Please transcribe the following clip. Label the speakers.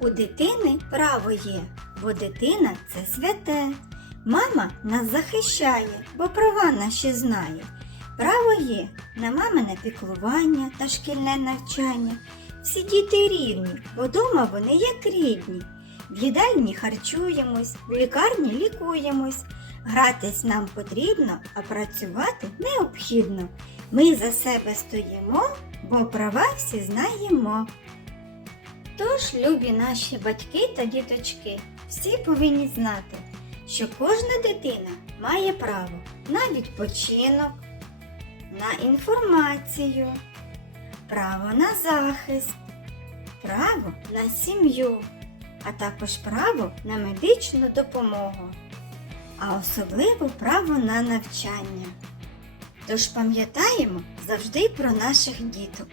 Speaker 1: дитини право є, бо дитина це святе. Мама нас захищає, бо права наші знає. Право є на мамине піклування та шкільне навчання. Всі діти рівні, бо дома вони як рідні. В їдальні харчуємось, в лікарні лікуємось. Гратись нам потрібно, а працювати необхідно. Ми за себе стоїмо, бо права всі знаємо. Тож, любі наші батьки та діточки, всі повинні знати, що кожна дитина має право на відпочинок, на інформацію, право на захист, право на сім'ю, а також право на медичну допомогу, а особливо право на навчання. Тож пам'ятаємо завжди про наших діток